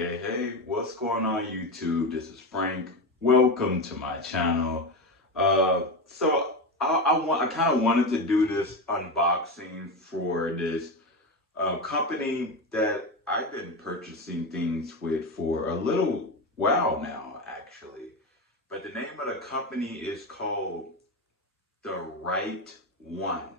Hey, what's going on YouTube? This is Frank. Welcome to my channel. I kind of wanted to do this unboxing for this company that I've been purchasing things with for a little while now, actually. But the name of the company is called The Right One.com.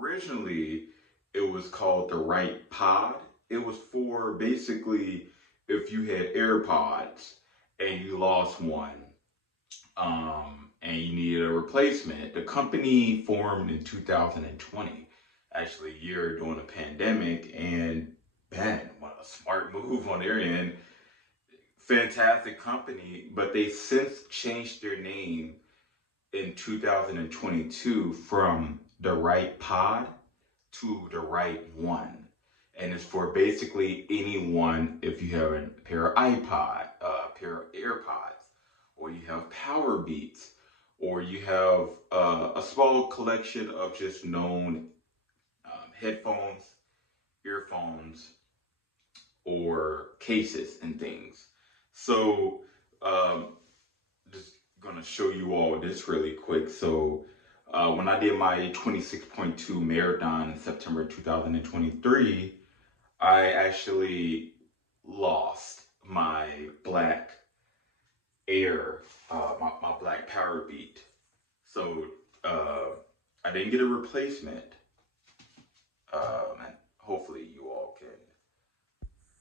Originally, it was called the Right Pod. It was for basically if you had AirPods and you lost one, and you needed a replacement. The company formed in 2020, actually a year during the pandemic, and man, what a smart move on their end. Fantastic company, but they since changed their name in 2022 from the Right Pod to the Right One. And it's for basically anyone if you have a pair of iPod, a pair of AirPods, or you have Powerbeats, or you have a small collection of just known headphones, earphones, or cases and things. So, just gonna show you all this really quick. So, when I did my 26.2 marathon in September 2023, I actually lost my black Air, my black Powerbeat. So, I didn't get a replacement. And hopefully you all can.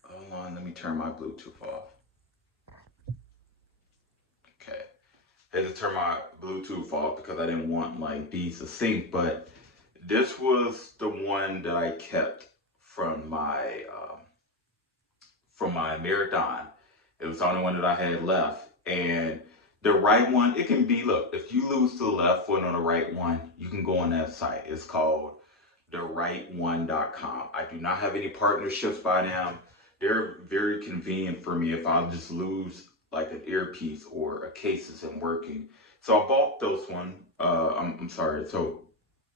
Hold on, let me turn my Bluetooth off. Okay. I had to turn my Bluetooth off because I didn't want like these to sync, but this was the one that I kept from my marathon. It was the only one that I had left. And the right one, it can be, look, if you lose to the left one or the right one, you can go on that site. It's called therightone.com. I do not have any partnerships by them. They're very convenient for me if I just lose like an earpiece or a case isn't working. So I bought those one. I'm sorry. So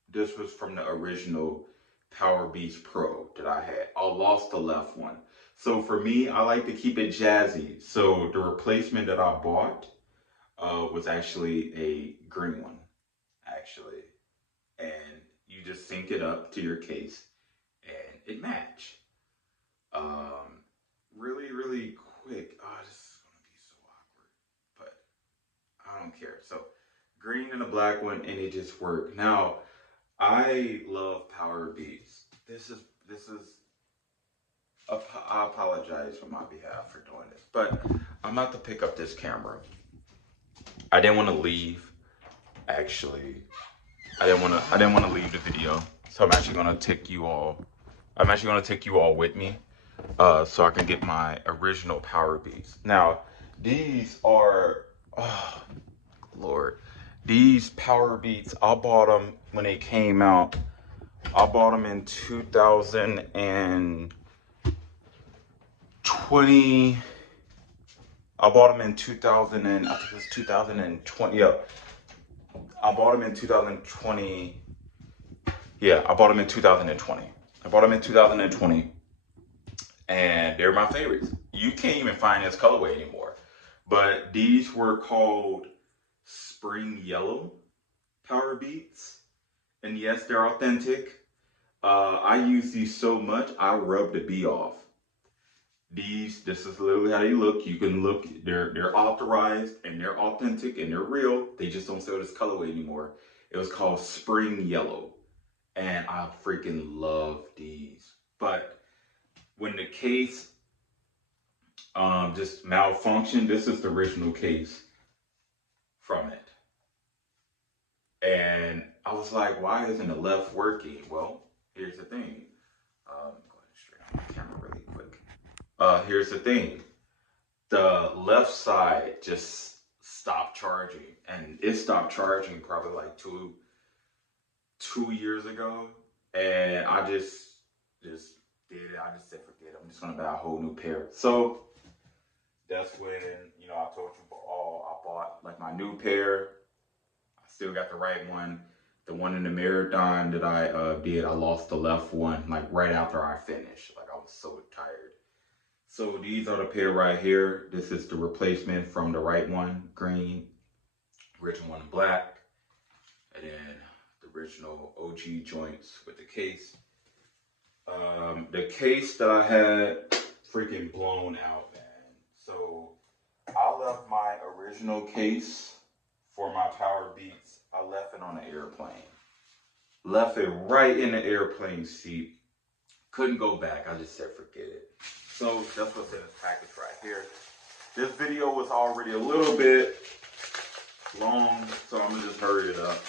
this was from the original Powerbeats Pro that I had. I lost the left one. So for me, I like to keep it jazzy. So the replacement that I bought was actually a green one, actually. And you just sync it up to your case and it match. Um, really quick. Oh, this is gonna be so awkward, but I don't care. So green and a black one, and it just worked. Now I love Powerbeats. This is. I apologize on my behalf for doing this, but I'm about to pick up this camera. I didn't want to leave. Actually, I didn't want to leave the video, so I'm actually gonna take you all with me, so I can get my original Powerbeats. Now, these are, oh Lord, these Powerbeats. I bought them when they came out. I bought them in 2020. I bought them in 2000 and I think it was 2020. Yeah, I bought them in 2020. Yeah, I bought them in 2020. I bought them in 2020, and they're my favorites. You can't even find this colorway anymore. But these were called Spring Yellow Powerbeats, and yes, they're authentic. I use these so much, I rub the bee off. This is literally how they look. You can look, they're authorized and they're authentic and they're real. They just don't sell this colorway anymore. It was called Spring Yellow, and I freaking love these. But when the case just malfunctioned, this is the original case from it. And I was like, why isn't the left working? Well, here's the thing. Go ahead straight on my camera really quick. Here's the thing. The left side just stopped charging, and it stopped charging probably like two years ago, and I just did it. I just said forget it. I'm just gonna buy a whole new pair. So that's when I told you all I bought like my new pair. I still got the right one. The one in the marathon that I did, I lost the left one like right after I finished. Like I was so tired. So these are the pair right here. This is the replacement from the right one, green, original one black, and then the original OG joints with the case. The case that I had freaking blown out, man. So I left my original case for my Powerbeats. I left it on the airplane. Left it right in the airplane seat. Couldn't go back. I just said forget it. So that's what's in this package right here. This video was already a little bit long, so I'm gonna just hurry it up.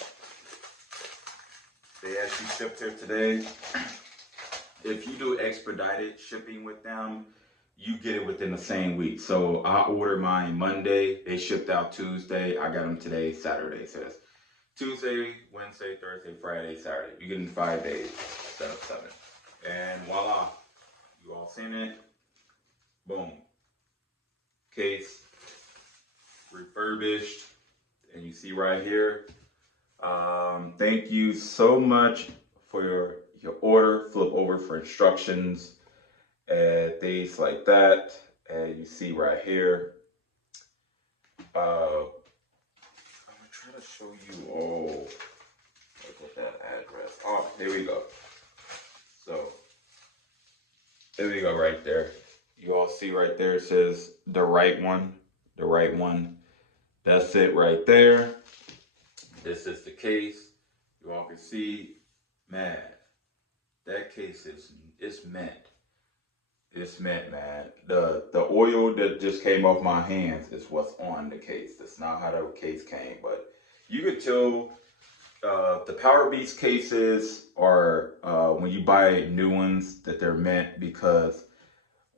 They actually shipped here today. If you do expedited shipping with them, you get it within the same week. So I ordered mine Monday. They shipped out Tuesday. I got them today, Saturday. So that's Tuesday, Wednesday, Thursday, Friday, Saturday. You get in 5 days instead of 7. And voila, you all seen it. Boom. Case refurbished. And you see right here. Thank you so much for your order. Flip over for instructions and things like that. And you see right here. I'm gonna try to show you all. Look at that address. Oh, here we go. So there we go right there. You all see right there, it says the right one. The right one. That's it right there. This is the case. You all can see, man, that case is mint. It's mint, man. The oil that just came off my hands is what's on the case. That's not how the case came, but you could tell the Powerbeats cases are when you buy new ones that they're mint, because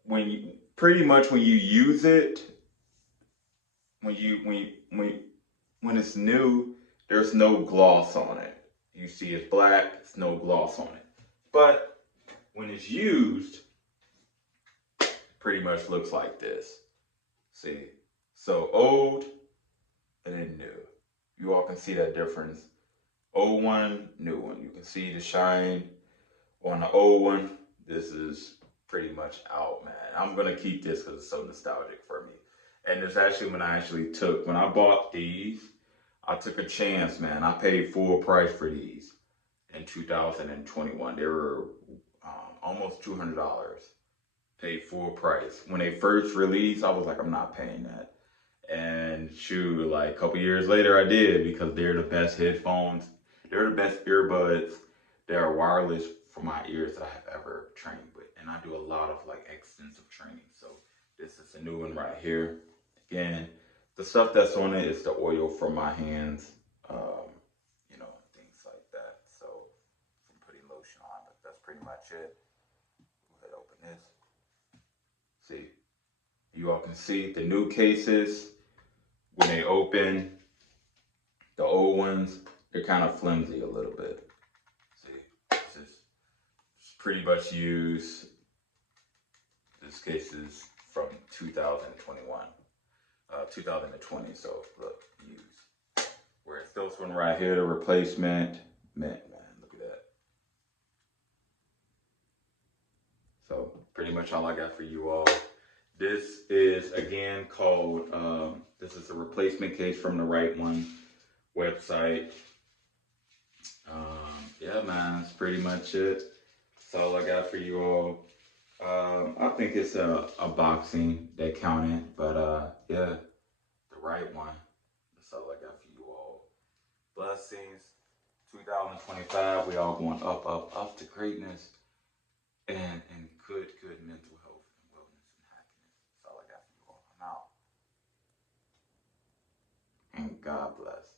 when you use it, when it's new, there's no gloss on it. You see it's black, it's no gloss on it. But when it's used, it pretty much looks like this. See? So old and then new. You all can see that difference. Old one, new one. You can see the shine on the old one. This is pretty much out, man. I'm gonna keep this because it's so nostalgic for me. And it's actually when I bought these, I took a chance, man. I paid full price for these in 2021. They were almost $200. Paid full price. When they first released, I was like, I'm not paying that. And shoot, like a couple years later, I did, because they're the best headphones. They're the best earbuds. They are wireless for my ears that I have ever trained with. And I do a lot of like extensive training. So this is a new one right here. Again, the stuff that's on it is the oil from my hands, things like that. So I'm putting lotion on, but that's pretty much it. Go ahead, open this. See, you all can see the new cases when they open. The old ones, they're kind of flimsy a little bit. See, this is pretty much used. This case is from 2021. 2020, so look, used. Whereas this one right here, the replacement, man, look at that. So pretty much all I got for you all. This is again called, this is a replacement case from the right one website. Yeah, man, that's pretty much it. That's all I got for you all. I think it's a boxing that counted, but yeah, the right one. That's all I got for you all. Blessings. 2025, we all going up to greatness and good mental health and wellness and happiness. That's all I got for you all. I'm out. And God bless.